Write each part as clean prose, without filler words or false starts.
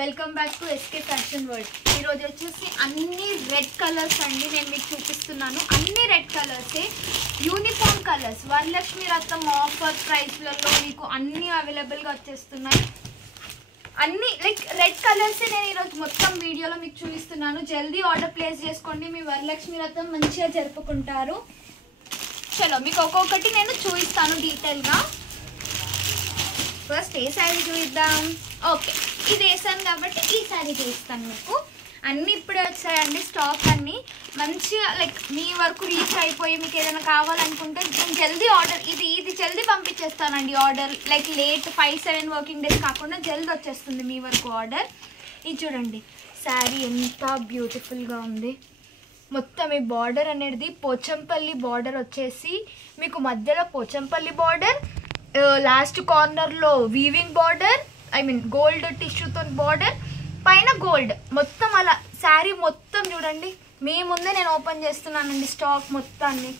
Welcome back to SK fashion world. ఈరోజు వచ్చేసి అన్ని రెడ్ కలర్స్ అండి నేను మీకు చూపిస్తున్నాను. అన్ని రెడ్ కలర్సే, యూనిఫామ్ కలర్స్. వరలక్ష్మి రత్నం ఆఫర్ ప్రైస్లలో మీకు అన్నీ అవైలబుల్గా వచ్చేస్తున్నాయి. అన్ని లైక్ రెడ్ కలర్సే నేను ఈరోజు మొత్తం వీడియోలో మీకు చూపిస్తున్నాను. జల్దీ ఆర్డర్ ప్లేస్ చేసుకోండి, మీ వరలక్ష్మి రత్నం మంచిగా జరుపుకుంటారు. చలో మీకు ఒక్కొక్కటి నేను చూపిస్తాను డీటెయిల్గా. ఫస్ట్ ఏ శారీ చూద్దాం. ఓకే, ఇది వేసాను కాబట్టి ఈ శారీ చూపిస్తాను మీకు. అన్నీ ఇప్పుడే వచ్చాయండి స్టాక్. అన్నీ మంచిగా లైక్ మీ వరకు రీచ్ అయిపోయి మీకు ఏదైనా కావాలనుకుంటే నేను జల్దీ ఆర్డర్ ఇది జల్దీ పంపించేస్తానండి. Order like late 5-7 working days కాకుండా జల్దీ వచ్చేస్తుంది మీ వరకు ఆర్డర్. ఇది చూడండి, శారీ ఎంత బ్యూటిఫుల్గా ఉంది. మొత్తం ఈ బార్డర్ అనేది పోచంపల్లి బార్డర్ వచ్చేసి మీకు మధ్యలో పోచంపల్లి బార్డర్, లాస్ట్ కార్నర్లో weaving border, I mean gold టిష్యూతో బార్డర్, పైన గోల్డ్. మొత్తం అలా శారీ మొత్తం చూడండి. మీ ముందే నేను ఓపెన్ చేస్తున్నానండి స్టాక్ మొత్తాన్ని.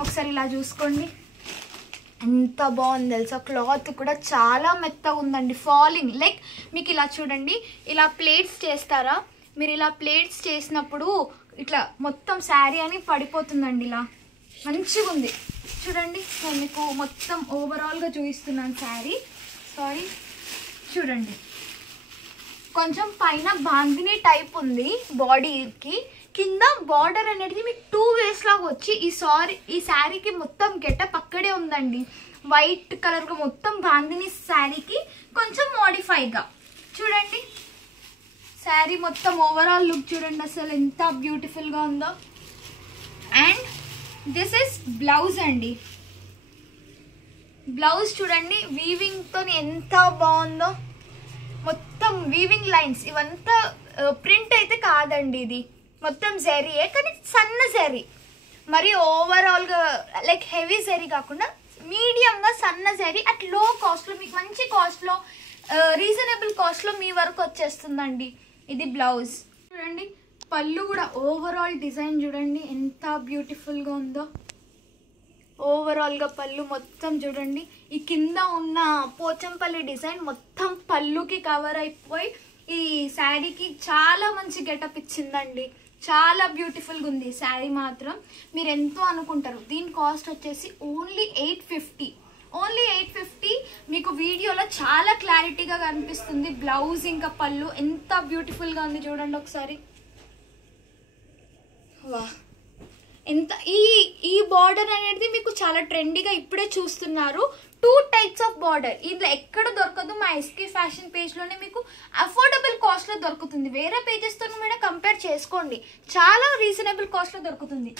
ఒకసారి ఇలా చూసుకోండి, ఎంత బాగుంది తెలుసా. క్లాత్ కూడా చాలా మెత్తగా ఉందండి, ఫాలింగ్. లైక్ మీకు ఇలా చూడండి, ఇలా ప్లేట్స్ చేస్తారా మీరు, ఇలా ప్లేట్స్ చేసినప్పుడు ఇట్లా మొత్తం శారీ అని పడిపోతుందండి. ఇలా మంచిగా ఉంది చూడండి. నేను మీకు మొత్తం ఓవరాల్గా చూపిస్తున్నాను శారీ. సారీ చూడండి, కొంచెం పైన బాందిని టైప్ ఉంది బాడీకి, కింద బార్డర్ అనేది మీకు 2 ways లాగా వచ్చి ఈ శారీకి మొత్తం గెటప్ అక్కడే ఉందండి. వైట్ కలర్గా మొత్తం బాందిని శారీకి కొంచెం మోడిఫైగా చూడండి. శారీ మొత్తం ఓవరాల్ లుక్ చూడండి అసలు ఎంత బ్యూటిఫుల్గా ఉందో. అండ్ దిస్ ఇస్ బ్లౌజ్ అండి. బ్లౌజ్ చూడండి, వీవింగ్తో ఎంత బాగుందో. మొత్తం వీవింగ్ లైన్స్, ఇవంతా ప్రింట్ అయితే కాదండి, ఇది మొత్తం జరీయే, కానీ సన్న జరీ. మరి ఓవరాల్గా లైక్ హెవీ జరీ కాకుండా మీడియంగా సన్న జరీ అట్ లో కాస్ట్లో మీకు మంచి కాస్ట్లో రీజనబుల్ కాస్ట్లో మీ వరకు వచ్చేస్తుందండి. ఇది బ్లౌజ్ చూడండి. పళ్ళు కూడా ఓవరాల్ డిజైన్ చూడండి ఎంత బ్యూటిఫుల్గా ఉందో. ఓవరాల్గా పళ్ళు మొత్తం చూడండి. ఈ కింద ఉన్న పోచంపల్లి డిజైన్ మొత్తం పళ్ళుకి కవర్ అయిపోయి ఈ శారీకి చాలా మంచి గెటప్ ఇచ్చిందండి. చాలా బ్యూటిఫుల్గా ఉంది శారీ మాత్రం. మీరు ఎంతో అనుకుంటారు, దీని కాస్ట్ వచ్చేసి ఓన్లీ 850. ఓన్లీ 850. మీకు వీడియోలో చాలా క్లారిటీగా కనిపిస్తుంది. బ్లౌజ్ ఇంకా పళ్ళు ఎంత బ్యూటిఫుల్గా ఉంది చూడండి ఒకసారి. వా, ఎంత ఈ బార్డర్ అనేది మీకు చాలా ట్రెండీగా ఇప్పుడే చూస్తున్నారు. 2 types ఆఫ్ బార్డర్ ఇందులో ఎక్కడ దొరకదు. మా ఎస్కే ఫ్యాషన్ పేజ్లోనే మీకు అఫోర్డబుల్ కాస్ట్లో దొరుకుతుంది. వేరే పేజెస్తో కూడా కంపేర్ చేసుకోండి, చాలా రీజనబుల్ కాస్ట్లో దొరుకుతుంది.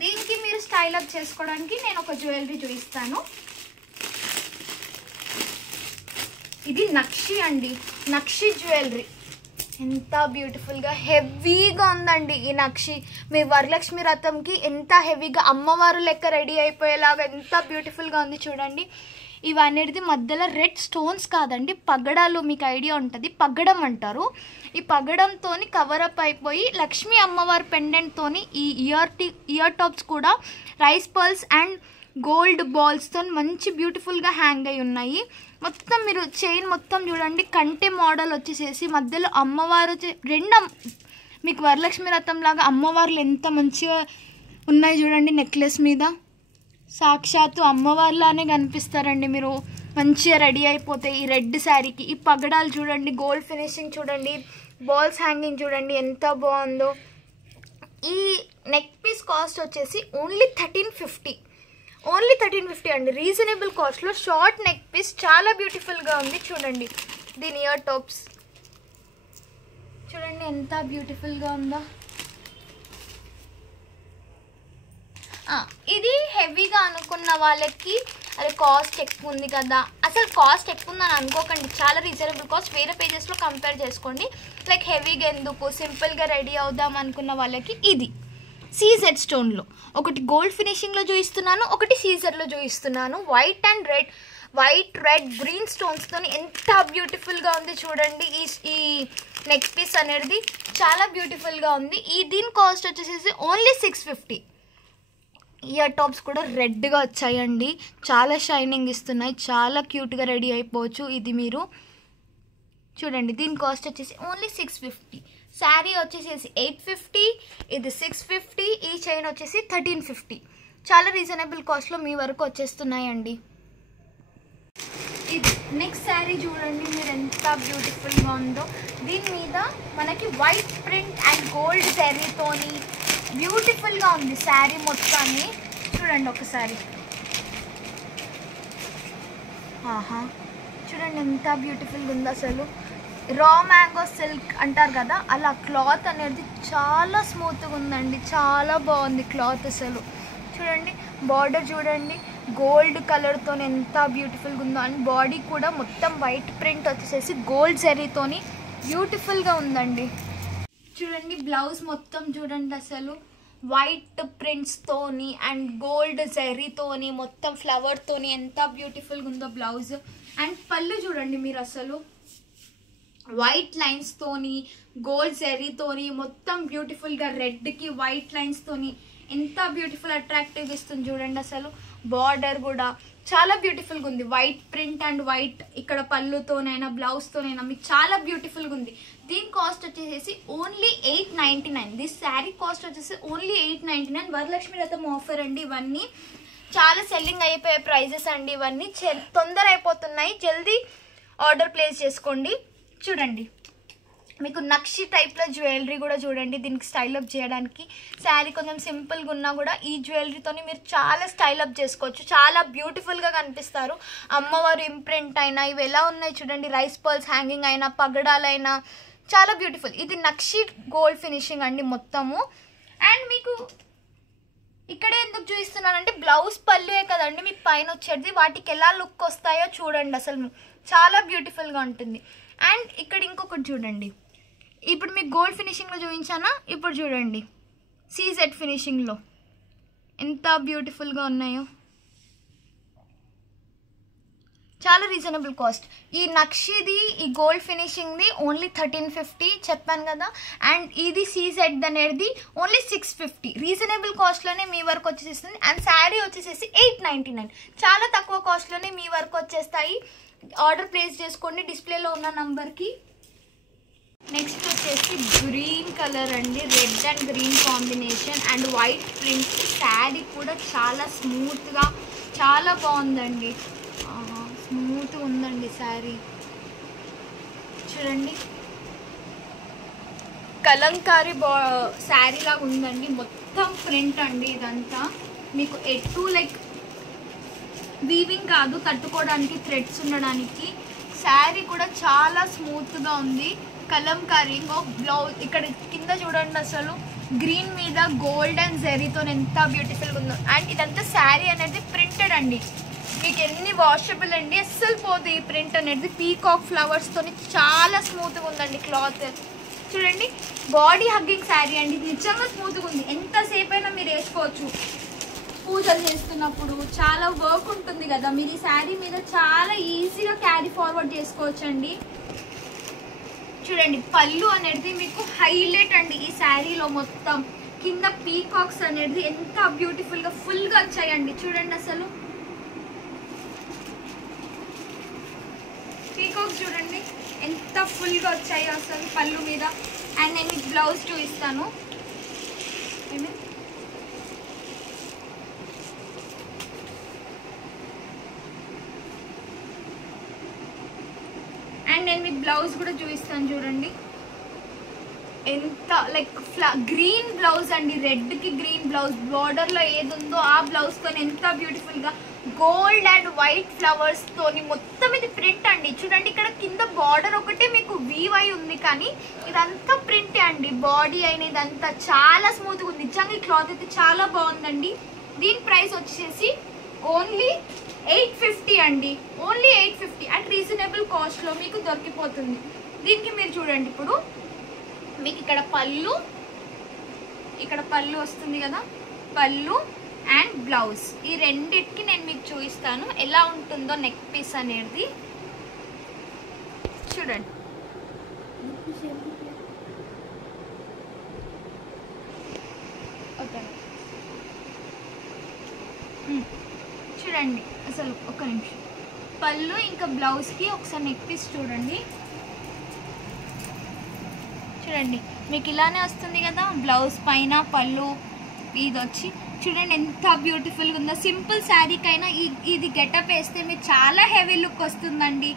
దీనికి మీరు స్టైల్ అప్ చేసుకోవడానికి నేను ఒక జ్యువెలరీ చూపిస్తాను. ఇది నక్షి అండి, నక్షి జ్యువెలరీ. ఎంత బ్యూటిఫుల్గా హెవీగా ఉందండి ఈ నక్షి. మీ వరలక్ష్మి రథంకి ఎంత హెవీగా అమ్మవారు లెక్క రెడీ అయిపోయేలాగా ఎంత బ్యూటిఫుల్గా ఉంది చూడండి. ఇవనేది మధ్యలో రెడ్ స్టోన్స్ కాదండి, పగడాలు. మీకు ఐడియా ఉంటుంది, పగడం అంటారు. ఈ పగడంతో కవరప్ అయిపోయి లక్ష్మీ అమ్మవారి పెండెంట్తో ఈ ఇయర్ టాప్స్ కూడా రైస్ పర్ల్స్ అండ్ గోల్డ్ బాల్స్తో మంచి బ్యూటిఫుల్గా హ్యాంగ్ అయి ఉన్నాయి. మొత్తం మీరు చైన్ మొత్తం చూడండి, కంటె మోడల్ వచ్చేసేసి మధ్యలో అమ్మవారు మీకు వరలక్ష్మి రథం లాగా అమ్మవార్లు ఎంత మంచిగా ఉన్నాయి చూడండి. నెక్లెస్ మీద సాక్షాత్తు అమ్మవార్లానే కనిపిస్తారండి మీరు మంచిగా రెడీ అయిపోతే ఈ రెడ్ శారీకి. ఈ పగడాలు చూడండి, గోల్డ్ ఫినిషింగ్ చూడండి, బాల్స్ హ్యాంగింగ్ చూడండి ఎంత బాగుందో. ఈ నెక్ పీస్ కాస్ట్ వచ్చేసి ఓన్లీ 1350. ఓన్లీ 1350 అండి, రీజనబుల్ కాస్ట్లో. షార్ట్ నెక్ పీస్ చాలా బ్యూటిఫుల్గా ఉంది చూడండి. దీని ఇయర్ టాప్స్ చూడండి ఎంత బ్యూటిఫుల్గా ఉందో. ఇది హెవీగా అనుకున్న వాళ్ళకి అది కాస్ట్ ఎక్కువ ఉంది కదా, అసలు కాస్ట్ ఎక్కువ ఉందని అనుకోకండి, చాలా రీజనబుల్ కాస్ట్. వేరే పేజెస్లో కంపేర్ చేసుకోండి. లైక్ హెవీగా ఎందుకు, సింపుల్గా రెడీ అవుదాం అనుకున్న వాళ్ళకి ఇది సీజెడ్ స్టోన్లో ఒకటి గోల్డ్ ఫినిషింగ్లో చూపిస్తున్నాను, ఒకటి సీజర్లో చూపిస్తున్నాను. వైట్ రెడ్ గ్రీన్ స్టోన్స్తో ఎంత బ్యూటిఫుల్గా ఉంది చూడండి. ఈ నెక్ పీస్ అనేది చాలా బ్యూటిఫుల్గా ఉంది. దీని కాస్ట్ వచ్చేసి ఓన్లీ 650. ఇయర్ టాప్స్ కూడా రెడ్గా వచ్చాయండి, చాలా షైనింగ్ ఇస్తున్నాయి, చాలా క్యూట్గా రెడీ అయిపోవచ్చు. ఇది మీరు చూడండి దీని కాస్ట్ వచ్చేసి ఓన్లీ 650. శారీ వచ్చేసి 850, ఇది 650, ఈ చైన్ వచ్చేసి 1350. చాలా రీజనబుల్ కాస్ట్లో మీ వరకు వచ్చేస్తున్నాయండి. ఇది నెక్స్ట్ శారీ చూడండి మీరు ఎంత బ్యూటిఫుల్గా ఉందో. దీని మీద మనకి వైట్ ప్రింట్ అండ్ గోల్డ్ జరీతోని బ్యూటిఫుల్గా ఉంది శారీ మొత్తాన్ని. చూడండి ఒకసారి, ఆహా చూడండి ఎంత బ్యూటిఫుల్గా ఉంది. అసలు రా మ్యాంగో సిల్క్ అంటారు కదా, అలా క్లాత్ అనేది చాలా స్మూత్గా ఉందండి, చాలా బాగుంది క్లాత్. అసలు చూడండి బార్డర్ చూడండి గోల్డ్ కలర్తో ఎంత బ్యూటిఫుల్గా ఉందో. అండ్ బాడీ కూడా మొత్తం వైట్ ప్రింట్ వచ్చేసేసి గోల్డ్ జరీతోని బ్యూటిఫుల్గా ఉందండి. చూడండి బ్లౌజ్ మొత్తం చూడండి అసలు వైట్ ప్రింట్స్తోని అండ్ గోల్డ్ జరీతోని మొత్తం ఫ్లవర్తోని ఎంత బ్యూటిఫుల్గా ఉందో బ్లౌజ్. అండ్ పళ్ళు చూడండి మీరు అసలు వైట్ లైన్స్తోని గోల్డ్ జరీతోని మొత్తం బ్యూటిఫుల్గా రెడ్కి వైట్ లైన్స్తోని ఎంత బ్యూటిఫుల్ అట్రాక్టివ్గా ఇస్తుంది చూడండి. అసలు బార్డర్ కూడా చాలా బ్యూటిఫుల్గా ఉంది, వైట్ ప్రింట్ అండ్ వైట్ ఇక్కడ పళ్ళుతోనైనా బ్లౌజ్తోనైనా మీకు చాలా బ్యూటిఫుల్గా ఉంది. దీని కాస్ట్ వచ్చేసి ఓన్లీ 899. దిస్ శారీ కాస్ట్ వచ్చేసి ఓన్లీ 899. వరలక్ష్మి రథం ఆఫర్ అండి. ఇవన్నీ చాలా సెల్లింగ్ అయిపోయే ప్రైజెస్ అండి. ఇవన్నీ తొందర అయిపోతున్నాయి, జల్దీ ఆర్డర్ ప్లేస్ చేసుకోండి. చూడండి మీకు నక్షి టైప్లో జ్యువెలరీ కూడా చూడండి, దీనికి స్టైలప్ చేయడానికి. శారీ కొంచెం సింపుల్గా ఉన్నా కూడా ఈ జ్యువెలరీతోని మీరు చాలా స్టైలప్ చేసుకోవచ్చు, చాలా బ్యూటిఫుల్గా కనిపిస్తారు. అమ్మవారు ఇంప్రింట్ అయినా ఇవి ఎలా ఉన్నాయి చూడండి, రైస్ పర్ల్స్ హ్యాంగింగ్ అయినా పగడాలైనా చాలా బ్యూటిఫుల్. ఇది నక్షి గోల్డ్ ఫినిషింగ్ అండి మొత్తము. అండ్ మీకు ఇక్కడే ఎందుకు చూపిస్తున్నానంటే బ్లౌజ్ పళ్ళుయే కదండి మీకు పైన వచ్చేది, వాటికి ఎలా లుక్ వస్తాయో చూడండి. అసలు చాలా బ్యూటిఫుల్గా ఉంటుంది. అండ్ ఇక్కడ ఇంకొకటి చూడండి, ఇప్పుడు మీకు గోల్డ్ ఫినిషింగ్లో చూపించానా, ఇప్పుడు చూడండి సీజెడ్ ఫినిషింగ్లో ఎంత బ్యూటిఫుల్గా ఉన్నాయో. చాలా రీజనబుల్ కాస్ట్. ఈ నక్షిది ఈ గోల్డ్ ఫినిషింగ్ది ఓన్లీ 1350 చెప్పాను కదా. అండ్ ఇది సీజెడ్ అనేది ఓన్లీ 650. రీజనబుల్ కాస్ట్లోనే మీ వరకు వచ్చేస్తుంది. అండ్ శారీ వచ్చేసేసి 899. చాలా తక్కువ కాస్ట్లోనే మీ వరకు వచ్చేస్తాయి. ఆర్డర్ ప్లేస్ చేసుకోండి డిస్ప్లేలో ఉన్న నంబర్కి. నెక్స్ట్ వచ్చేసి గ్రీన్ కలర్ అండి, red and green combination and white print. Sari కూడా చాలా స్మూత్గా చాలా బాగుందండి, స్మూత్గా ఉందండి శారీ. చూడండి కలంకారీ శారీ లాగా ఉందండి, మొత్తం ప్రింట్ అండి. ఇదంతా మీకు ఎటు లైక్ వీవింగ్ కాదు, తట్టుకోవడానికి థ్రెడ్స్ ఉండడానికి. శారీ కూడా చాలా స్మూత్గా ఉంది, కలంకారీ. బ్లౌజ్ ఇక్కడ కింద చూడండి అసలు గ్రీన్ మీద గోల్డ్ అండ్ జరీతో ఎంత బ్యూటిఫుల్గా ఉందో. అండ్ ఇదంతా శారీ అనేది ప్రింటెడ్ అండి, మీకు ఎన్ని వాషబుల్ అండి, అస్సలు పోదు ఈ ప్రింట్ అనేది. పీకాక్ ఫ్లవర్స్తో చాలా స్మూత్గా ఉందండి క్లాత్. చూడండి బాడీ హగ్గింగ్ శారీ అండి, నిజంగా స్మూత్గా ఉంది. ఎంతసేపు అయినా మీరు వేసుకోవచ్చు. పూజలు చేస్తున్నప్పుడు చాలా వర్క్ ఉంటుంది కదా, మీరు ఈ శారీ మీద చాలా ఈజీగా క్యారీ ఫార్వర్డ్ చేసుకోవచ్చు అండి. చూడండి పళ్ళు అనేది మీకు హైలైట్ అండి ఈ శారీలో. మొత్తం కింద పీకాక్స్ అనేది ఎంత బ్యూటిఫుల్గా ఫుల్గా వచ్చాయండి. చూడండి అసలు పీకాక్స్ చూడండి ఎంత ఫుల్గా వచ్చాయో అసలు పళ్ళు మీద. అండ్ నేను మీకు బ్లౌజ్ చూపిస్తాను. అండ్ నేను మీకు బ్లౌజ్ కూడా చూపిస్తాను. చూడండి ఎంత లైక్ గ్రీన్ బ్లౌజ్ అండి, రెడ్కి గ్రీన్ బ్లౌజ్. బార్డర్లో ఏది ఉందో ఆ బ్లౌజ్తో ఎంత బ్యూటిఫుల్గా గోల్డ్ అండ్ వైట్ ఫ్లవర్స్తోని మొత్తం ఇది ప్రింట్ అండి. చూడండి ఇక్కడ కింద బార్డర్ ఒకటే మీకు వీవ్ అయి ఉంది, కానీ ఇదంతా ప్రింటే అండి. బాడీ అయిన ఇదంతా చాలా స్మూత్గా ఉంది. నిజంగా ఈ క్లాత్ అయితే చాలా బాగుందండి. దీని ప్రైస్ వచ్చేసి ఓన్లీ 850 అండి, ఓన్లీ 850. అండ్ రీజనబుల్ కాస్ట్లో మీకు దొరికిపోతుంది. దీనికి మీరు చూడండి ఇప్పుడు మీకు ఇక్కడ పళ్ళు వస్తుంది కదా, పళ్ళు అండ్ బ్లౌజ్ ఈ రెండిటికి నేను మీకు చూపిస్తాను ఎలా ఉంటుందో నెక్ పీస్ అనేది. చూడండి ఓకే చూడండి అసలు ఒక నిమిషం. పళ్ళు ఇంకా బ్లౌజ్కి ఒకసారి నెక్ పీస్ చూడండి. చూడండి మీకు ఇలానే వస్తుంది కదా, బ్లౌజ్ పైన పళ్ళు ఇది వచ్చి చూడండి ఎంత బ్యూటిఫుల్గా ఉందో. సింపుల్ శారీకైనా ఇది గెటప్ వేస్తే మీరు చాలా హెవీ లుక్ వస్తుందండి,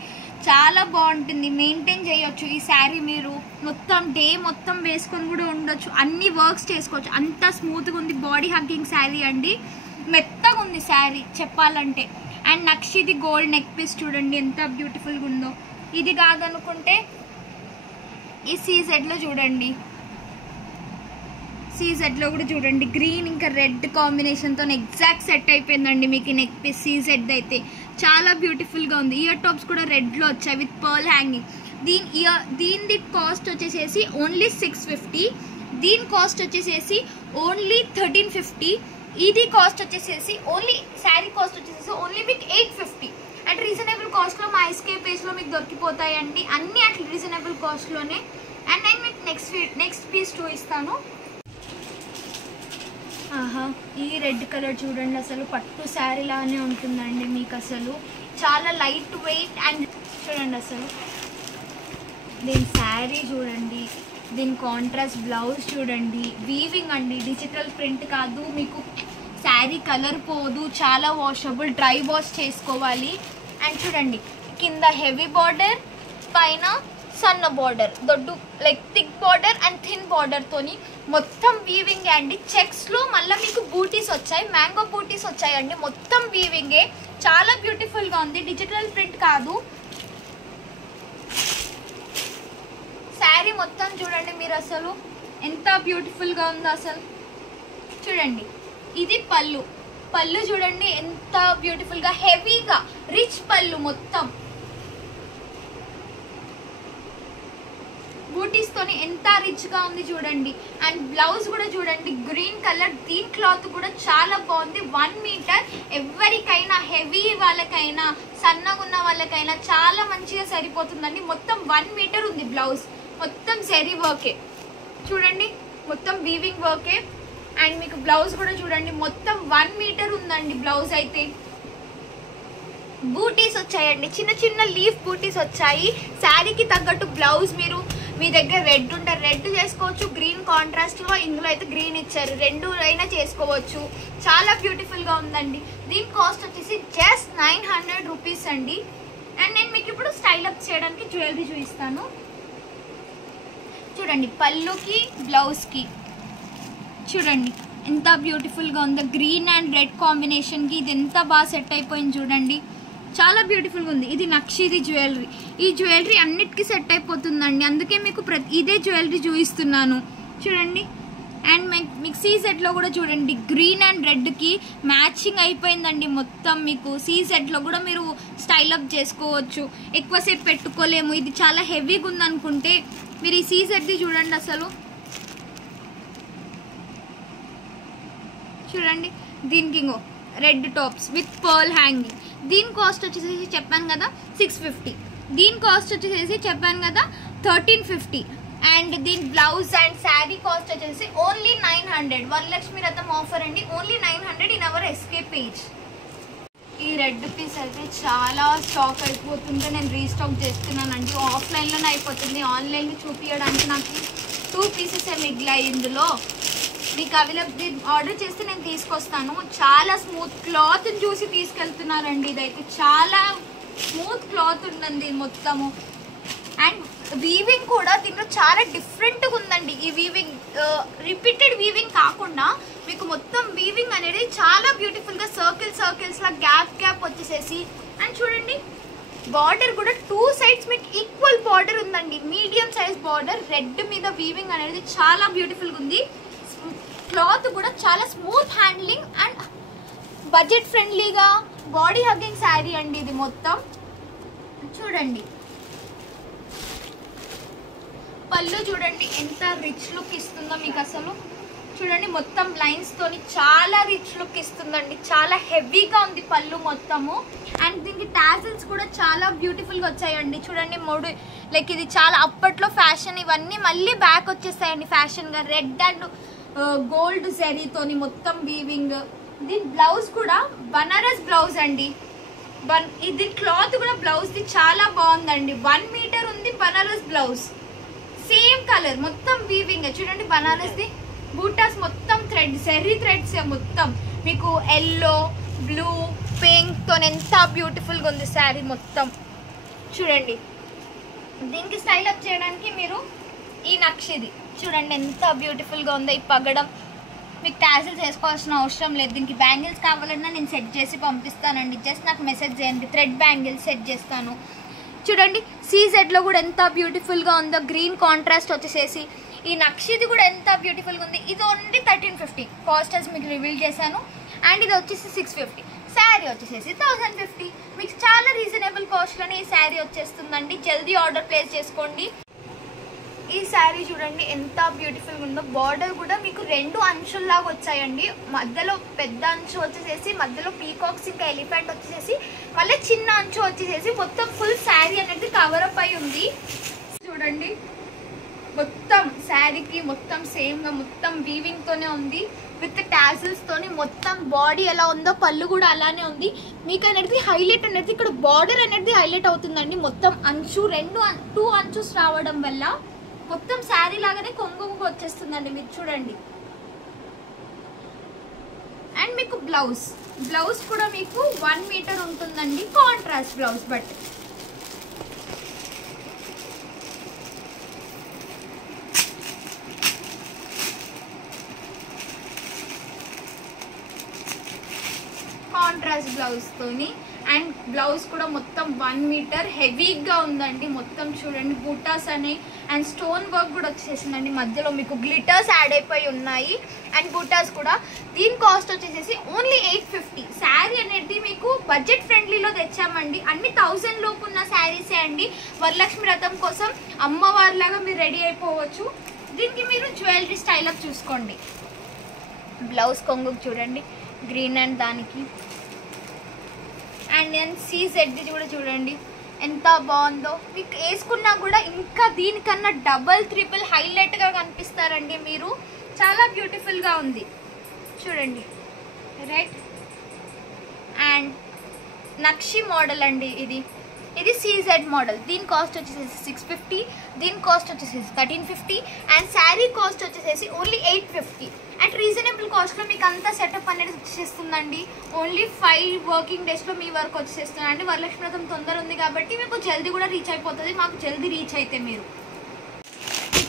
చాలా బాగుంటుంది. మెయింటైన్ చేయొచ్చు ఈ శారీ, మీరు మొత్తం డే మొత్తం వేసుకొని కూడా ఉండొచ్చు, అన్ని వర్క్స్ చేసుకోవచ్చు, అంత స్మూత్గా ఉంది. బాడీ హగ్గింగ్ శారీ అండి, మెత్తగా ఉంది శారీ చెప్పాలంటే. అండ్ నెక్స్ట్ ఇది గోల్డ్ నెక్ పీస్ చూడండి ఎంత బ్యూటిఫుల్గా ఉందో. ఇది కాదనుకుంటే ఈ సీజెడ్లో చూడండి, సీజెడ్లో కూడా చూడండి గ్రీన్ ఇంకా రెడ్ కాంబినేషన్తో ఎగ్జాక్ట్ సెట్ అయిపోయిందండి మీకు ఈ నెక్ పీస్. సీజెడ్ అయితే చాలా బ్యూటిఫుల్గా ఉంది. ఇయర్ టాప్స్ కూడా రెడ్లో వచ్చాయి విత్ పర్ల్ హ్యాంగింగ్. దీని కాస్ట్ వచ్చేసేసి ఓన్లీ 650, దీని కాస్ట్ వచ్చేసేసి ఓన్లీ 1350. ఇది కాస్ట్ వచ్చేసేసి ఓన్లీ శారీ కాస్ట్ వచ్చేసేసి ఓన్లీ మీకు 850. అండ్ రీజనబుల్ కాస్ట్లో మా ఎస్కే పేజ్లో మీకు దొరికిపోతాయండి అన్నీ అట్లా రీజనబుల్ కాస్ట్లోనే. అండ్ నేను మీకు నెక్స్ట్ పీస్ చూపిస్తాను. ఆహా, ఈ రెడ్ కలర్ చూడండి, అసలు పట్టు శారీ లానే ఉంటుందండి మీకు, అసలు చాలా లైట్ వెయిట్. అండ్ చూడండి అసలు దీని శారీ చూడండి, దీని కాంట్రాస్ట్ బ్లౌజ్ చూడండి, వీవింగ్ అండి, డిజిటల్ ప్రింట్ కాదు, మీకు శారీ కలర్ పోదు, చాలా వాషబుల్, డ్రై వాష్ చేసుకోవాలి. అండ్ చూడండి కింద హెవీ బార్డర్, పైన సన్న బార్డర్, దొడ్డు like thick border and thin బార్డర్తోని మొత్తం వీవింగే అండి. చెక్స్లో మళ్ళీ మీకు బూటీస్ వచ్చాయి, మ్యాంగో బూటీస్ వచ్చాయండి, మొత్తం వీవింగే, చాలా బ్యూటిఫుల్గా ఉంది, డిజిటల్ ప్రింట్ కాదు. శారీ మొత్తం చూడండి మీరు, అసలు ఎంత బ్యూటిఫుల్గా ఉందో అసలు. చూడండి ఇది పళ్ళు, పళ్ళు చూడండి ఎంత బ్యూటిఫుల్గా హెవీగా రిచ్ పళ్ళు, మొత్తం బూటీస్తోని ఎంత రిచ్గా ఉంది చూడండి. అండ్ బ్లౌజ్ కూడా చూడండి గ్రీన్ కలర్, దీని క్లాత్ కూడా చాలా బాగుంది. 1 మీటర్ ఎవరికైనా, హెవీ వాళ్ళకైనా, సన్నగా ఉన్న వాళ్ళకైనా చాలా మంచిగా సరిపోతుందండి. మొత్తం 1 మీటర్ ఉంది బ్లౌజ్, మొత్తం జరీ వర్కే చూడండి, మొత్తం వీవింగ్ వర్కే. అండ్ మీకు బ్లౌజ్ కూడా చూడండి మొత్తం 1 మీటర్ ఉందండి బ్లౌజ్ అయితే. బూటీస్ వచ్చాయండి, చిన్న చిన్న లీఫ్ బూటీస్ వచ్చాయి. శారీకి తగ్గట్టు బ్లౌజ్ మీరు మీ దగ్గర రెడ్ ఉంటే రెడ్ చేసుకోవచ్చు, గ్రీన్ కాంట్రాస్ట్లో, ఇందులో అయితే గ్రీన్ ఇచ్చారు, 2 అయినా చేసుకోవచ్చు. చాలా బ్యూటిఫుల్గా ఉందండి. దీని కాస్ట్ వచ్చేసి జస్ట్ 900 రూపీస్ అండి. అండ్ నేను మీకు ఇప్పుడు స్టైల్ అప్ చేయడానికి జ్యువెలరీ చూపిస్తాను. చూడండి పళ్ళుకి బ్లౌజ్కి చూడండి ఎంత బ్యూటిఫుల్గా ఉందో, గ్రీన్ అండ్ రెడ్ కాంబినేషన్కి ఇది ఎంత బాగా సెట్ అయిపోయింది చూడండి, చాలా బ్యూటిఫుల్గా ఉంది. ఇది నక్షీది జ్యువెలరీ, ఈ జ్యువెలరీ అన్నిటికీ సెట్ అయిపోతుందండి, అందుకే మీకు ఇదే జ్యువెలరీ చూపిస్తున్నాను చూడండి. అండ్ మీకు సెట్లో కూడా చూడండి గ్రీన్ అండ్ రెడ్కి మ్యాచింగ్ అయిపోయిందండి మొత్తం. మీకు సెట్లో కూడా మీరు స్టైల్ అప్ చేసుకోవచ్చు, ఎక్కువసేపు పెట్టుకోలేము, ఇది చాలా హెవీగా ఉందనుకుంటే మీరు ఈ సెట్ది చూడండి అసలు. చూడండి దీనికి ఇంకో red tops with pearl hanging, దీని కాస్ట్ వచ్చేసి చెప్పాను కదా 650, దీని కాస్ట్ వచ్చేసి చెప్పాను కదా 1350. అండ్ దీని బ్లౌజ్ అండ్ శారీ కాస్ట్ వచ్చేసి ఓన్లీ 900. వరలక్ష్మి రథం ఆఫర్ అండి, only 900 in our SK page. ఈ రెడ్ పీస్ అయితే చాలా స్టాక్ అయిపోతుంటే నేను రీస్టాక్ చేస్తున్నానండి. ఆఫ్లైన్లోనే అయిపోతుంది, ఆన్లైన్లో చూపించడానికి నాకు 2 పీసెస్ మిగిలాయి. ఇందులో మీకు అవైలబుల్ ఆర్డర్ చేస్తే నేను తీసుకొస్తాను. చాలా స్మూత్ క్లాత్ చూసి తీసుకెళ్తున్నారండి, ఇదైతే చాలా స్మూత్ క్లాత్ ఉందండి మొత్తము. అండ్ వీవింగ్ కూడా దీంట్లో చాలా డిఫరెంట్గా ఉందండి. ఈ వీవింగ్ రిపీటెడ్ వీవింగ్ కాకుండా మీకు మొత్తం వీవింగ్ అనేది చాలా బ్యూటిఫుల్గా సర్కిల్స్లా గ్యాప్ వచ్చేసేసి. అండ్ చూడండి బార్డర్ కూడా 2 సైడ్స్ మీకు ఈక్వల్ బార్డర్ ఉందండి, మీడియం సైజ్ బార్డర్, రెడ్ మీద వీవింగ్ అనేది చాలా బ్యూటిఫుల్గా ఉంది. క్లాత్ కూడా చాలా స్మూత్ హ్యాండ్లింగ్ అండ్ బడ్జెట్ ఫ్రెండ్లీగా బాడీ హగ్గింగ్ శారీ అండి ఇది మొత్తం. చూడండి పళ్ళు చూడండి ఎంత రిచ్ లుక్ ఇస్తుందో మీకు అసలు. చూడండి మొత్తం లైన్స్ తోని చాలా రిచ్ లుక్ ఇస్తుందండి, చాలా హెవీగా ఉంది పళ్ళు మొత్తము. అండ్ దీనికి టాజిల్స్ కూడా చాలా బ్యూటిఫుల్గా వచ్చాయండి. చూడండి 3 లైక్ ఇది చాలా అప్పట్లో ఫ్యాషన్, ఇవన్నీ మళ్ళీ బ్యాక్ వచ్చేస్తాయండి ఫ్యాషన్గా. రెడ్ అండ్ గోల్డ్ జరీతోని మొత్తం వీవింగ్. దీని బ్లౌజ్ కూడా బనారస్ బ్లౌజ్ అండి, ఇది క్లాత్ కూడా బ్లౌజ్ది చాలా బాగుందండి. 1 మీటర్ ఉంది బనారస్ బ్లౌజ్. సేమ్ కలర్ మొత్తం వీవింగ్ చూడండి. బనారస్ది బూటాస్ మొత్తం థ్రెడ్ జెర్రీ థ్రెడ్స్ మొత్తం మీకు ఎల్లో బ్లూ పింక్ తో ఎంత బ్యూటిఫుల్గా ఉంది శారీ మొత్తం చూడండి. దీనికి స్టైల్ అప్ చేయడానికి మీరు ఈ నక్షిది చూడండి ఎంత బ్యూటిఫుల్గా ఉందో. ఈ పగడం మీకు టాజిల్స్ వేసుకోవాల్సిన అవసరం లేదు. దీనికి బ్యాంగిల్స్ కావాలన్నా నేను సెట్ చేసి పంపిస్తానండి. జస్ట్ నాకు మెసేజ్ చేయండి, థ్రెడ్ బ్యాంగిల్స్ సెట్ చేస్తాను. చూడండి సీజెడ్లో కూడా ఎంత బ్యూటిఫుల్గా ఉందో. గ్రీన్ కాంట్రాస్ట్ వచ్చేసేసి ఈ నక్షిది కూడా ఎంత బ్యూటిఫుల్గా ఉంది. ఇది ఓన్లీ 1350 కాస్ట్ as మీకు రివీల్ చేశాను. అండ్ ఇది వచ్చేసి 650. శారీ వచ్చేసేసి 1050. మీకు చాలా రీజనబుల్ కాస్ట్లోనే ఈ శారీ వచ్చేస్తుందండి. జల్దీ ఆర్డర్ ప్లేస్ చేసుకోండి. ఈ శారీ చూడండి ఎంత బ్యూటిఫుల్గా ఉందో. బార్డర్ కూడా మీకు 2 అంచుల్లాగా వచ్చాయండి. మధ్యలో పెద్ద అంచు వచ్చేసేసి మధ్యలో పీకాక్స్ ఇంకా ఎలిఫెంట్ వచ్చేసేసి మళ్ళీ చిన్న అంచు వచ్చేసేసి మొత్తం ఫుల్ శారీ అనేది కవర్ అప్ అయి ఉంది. చూడండి మొత్తం శారీకి మొత్తం సేమ్గా మొత్తం వీవింగ్తోనే ఉంది విత్ టాజిల్స్తోని. మొత్తం బాడీ ఎలా ఉందో పళ్ళు కూడా అలానే ఉంది. మీకు అనేది హైలైట్ అనేది ఇక్కడ బార్డర్ అనేది హైలైట్ అవుతుందండి. మొత్తం అంచు 2 అంచుస్ రావడం వల్ల మొత్తం శారీ లాగానే కొంగు వచ్చేస్తుందండి. మీరు చూడండి. అండ్ మీకు బ్లౌజ్ కూడా మీకు 1 మీటర్ ఉంటుందండి. కాంట్రాస్ట్ బ్లౌజ్ బట్ కాంట్రాస్ట్ బ్లౌజ్తోని. అండ్ బ్లౌజ్ కూడా మొత్తం 1 మీటర్ హెవీగా ఉందండి. మొత్తం చూడండి బూటాస్ అని అండ్ స్టోన్ వర్క్ కూడా వచ్చేసిందండి. మధ్యలో మీకు గ్లిటర్స్ యాడ్ అయిపోయి ఉన్నాయి అండ్ బూటాస్ కూడా. దీని కాస్ట్ వచ్చేసేసి ఓన్లీ 850. శారీ అనేది మీకు బడ్జెట్ ఫ్రెండ్లీలో తెచ్చామండి. అన్ని 1000 లోపు ఉన్న శారీసే అండి. వరలక్ష్మి వ్రతం కోసం అమ్మవారిలాగా మీరు రెడీ అయిపోవచ్చు. దీనికి మీరు జ్యువెలరీ స్టైల్ అప్ చూసుకోండి. బ్లౌజ్ కొంగుకు చూడండి గ్రీన్ అండ్ దానికి. అండ్ నేను సీజెడ్ది కూడా చూడండి ఎంత బాగుందో. మీకు వేసుకున్నా కూడా ఇంకా దీనికన్నా డబల్ ట్రిపుల్ హైలైట్గా కనిపిస్తారండి మీరు. చాలా బ్యూటిఫుల్గా ఉంది చూడండి. రైట్ అండ్ నక్షి మోడల్ అండి ఇది సీజెడ్ మోడల్. దీని కాస్ట్ వచ్చేసేసి 650. దీని కాస్ట్ వచ్చేసేసి 1350. అండ్ శారీ కాస్ట్ వచ్చేసేసి ఓన్లీ 850. అండ్ రీజనబుల్ కాస్ట్లో మీకు అంతా సెటప్ అనేది వచ్చేస్తుందండి. ఓన్లీ 5 వర్కింగ్ డేస్లో మీ వర్క్ వచ్చేస్తుందండి. వరలక్ష్మి వ్రతం తొందర ఉంది కాబట్టి మీకు జల్దీ కూడా రీచ్ అయిపోతుంది. మాకు జల్దీ రీచ్ అయితే మీరు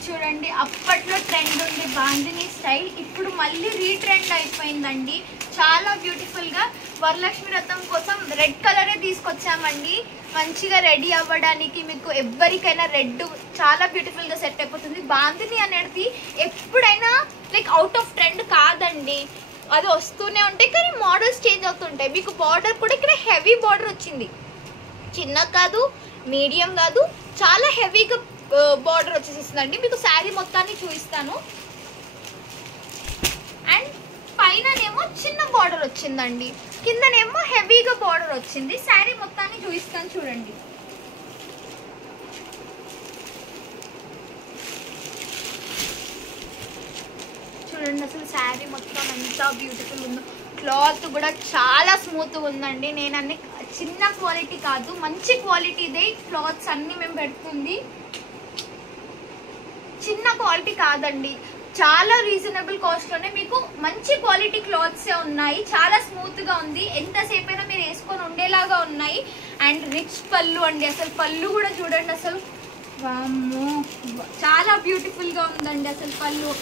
చూడండి. అప్పట్లో ట్రెండ్ ఉంది బాందిని స్టైల్, ఇప్పుడు మళ్ళీ రీట్రెండ్ అయిపోయిందండి. చాలా బ్యూటిఫుల్గా వరలక్ష్మి వ్రతం కోసం రెడ్ కలరే తీసుకొచ్చామండి. మంచిగా రెడీ అవ్వడానికి మీకు ఎవరికైనా రెడ్ చాలా బ్యూటిఫుల్గా సెట్ అయిపోతుంది. బాందిని అనేది ఎప్పుడైనా లైక్ అవుట్ ఆఫ్ ట్రెండ్ కాదండి. అది వస్తూనే ఉంటాయి కానీ మోడల్స్ చేంజ్ అవుతుంటాయి. మీకు బార్డర్ కూడా ఇక్కడ హెవీ బార్డర్ వచ్చింది. చిన్న కాదు మీడియం కాదు చాలా హెవీగా బార్డర్ వచ్చేసిస్తుందండి. మీకు శారీ మొత్తాన్ని చూపిస్తాను. అండ్ పైననేమో చిన్న బార్డర్ వచ్చిందండి, కిందనేమో హెవీగా బార్డర్ వచ్చింది. శారీ మొత్తాన్ని చూపిస్తాను చూడండి. చూడండి అసలు శారీ మొత్తం ఎంత బ్యూటిఫుల్ ఉందో. క్లాత్ కూడా చాలా స్మూత్గా ఉందండి. నేను అన్ని చిన్న క్వాలిటీ కాదు మంచి క్వాలిటీదే క్లాత్స్ అన్నీ మేము పెడుతుంది. చిన్న క్వాలిటీ కాదండి, చాలా రీజనబుల్ కాస్ట్లోనే మీకు మంచి క్వాలిటీ క్లాత్సే ఉన్నాయి. చాలా స్మూత్గా ఉంది, ఎంతసేపు అయినా మీరు వేసుకొని ఉండేలాగా ఉన్నాయి. అండ్ రిచ్ పళ్ళు అండి. అసలు పళ్ళు కూడా చూడండి అసలు వామ్మో చాలా బ్యూటిఫుల్గా ఉందండి. అసలు పళ్ళు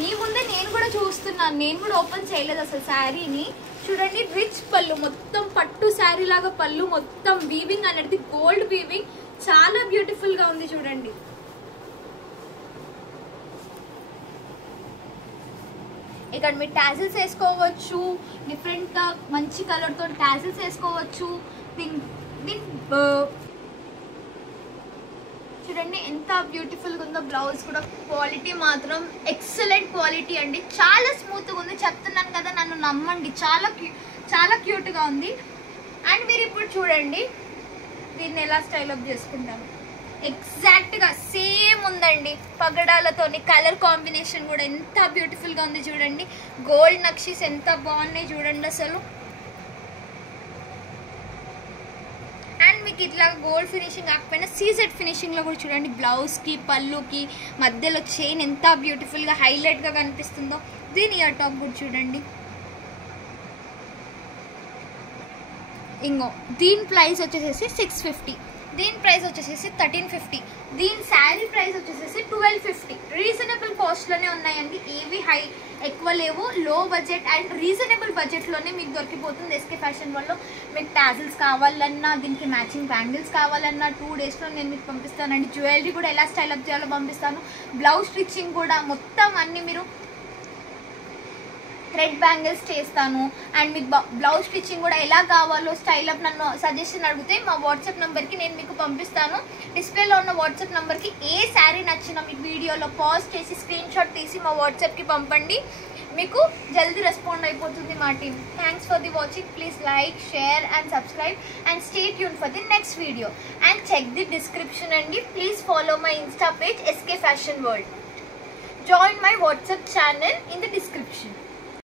మీ ముందే నేను కూడా చూస్తున్నాను, నేను కూడా ఓపెన్ చేయలేదు అసలు శారీని. చూడండి రిచ్ పళ్ళు మొత్తం పట్టు శారీ లాగా పళ్ళు మొత్తం వీవింగ్ అనేది గోల్డ్ వీవింగ్ చాలా బ్యూటిఫుల్గా ఉంది చూడండి. ఇక్కడ మీరు టాజిల్స్ వేసుకోవచ్చు, డిఫరెంట్గా మంచి కలర్తో టాజిల్స్ వేసుకోవచ్చు. చూడండి ఎంత బ్యూటిఫుల్గా ఉందో. బ్లౌజ్ కూడా క్వాలిటీ మాత్రం ఎక్సలెంట్ క్వాలిటీ అండి. చాలా స్మూత్గా ఉంది, చెప్తున్నాను కదా నన్ను నమ్మండి. చాలా క్యూట్గా ఉంది. అండ్ మీరు ఇప్పుడు చూడండి దీన్ని ఎలా స్టైల్ అప్ చేసుకుంటాను. ఎగ్జాక్ట్గా సేమ్ ఉందండి పగడాలతోని. కలర్ కాంబినేషన్ కూడా ఎంత బ్యూటిఫుల్గా ఉంది చూడండి. గోల్డ్ నక్షీస్ ఎంత బాగున్నాయి చూడండి అసలు. అండ్ అండ్ మీకు ఇట్లా గోల్డ్ ఫినిషింగ్ కాకపోయినా సీజెడ్ ఫినిషింగ్లో కూడా చూడండి. బ్లౌజ్కి పళ్ళుకి మధ్యలో చైన్ ఎంత బ్యూటిఫుల్గా హైలైట్గా కనిపిస్తుందో. దీని ఇయర్ టాప్ కూడా చూడండి. ఇంకో దీని ప్రైస్ వచ్చేసేసి 650, దీని ప్రైస్ వచ్చేసేసి 1350, దీని శారీ ప్రైస్ వచ్చేసేసి 1250. రీజనబుల్ కాస్ట్లోనే ఉన్నాయండి, ఏవి హై ఎక్కువ లేవు. లో బడ్జెట్ అండ్ రీజనబుల్ బడ్జెట్లోనే మీకు దొరికిపోతుంది ఎస్కే ఫ్యాషన్ వాళ్ళు. మీకు టాజిల్స్ కావాలన్నా, దీనికి మ్యాచింగ్ బ్యాంగిల్స్ కావాలన్నా 2 డేస్లో నేను మీకు పంపిస్తానండి. జ్యువెలరీ కూడా ఎలా స్టైల్ అప్ చేయాలో పంపిస్తాను. బ్లౌజ్ స్టిచ్చింగ్ కూడా మొత్తం అన్నీ మీరు థ్రెడ్ బ్యాంగిల్స్ చేస్తాను. అండ్ మీకు బ్లౌజ్ స్టిచ్చింగ్ కూడా ఎలా కావాలో స్టైల్ అప్ నన్ను సజెషన్ అడిగితే మా వాట్సాప్ నెంబర్కి నేను మీకు పంపిస్తాను. డిస్ప్లేలో ఉన్న వాట్సాప్ నెంబర్కి ఏ శారీ నచ్చినా మీకు వీడియోలో పాజ్ చేసి స్క్రీన్ షాట్ తీసి మా వాట్సాప్కి పంపండి, మీకు జల్దీ రెస్పాండ్ అయిపోతుంది మా team. Thanks for the watching. Please like, share and subscribe and stay tune for the next video and check the description అండి. Please follow my insta page SK Fashion World. Join my WhatsApp channel in the description.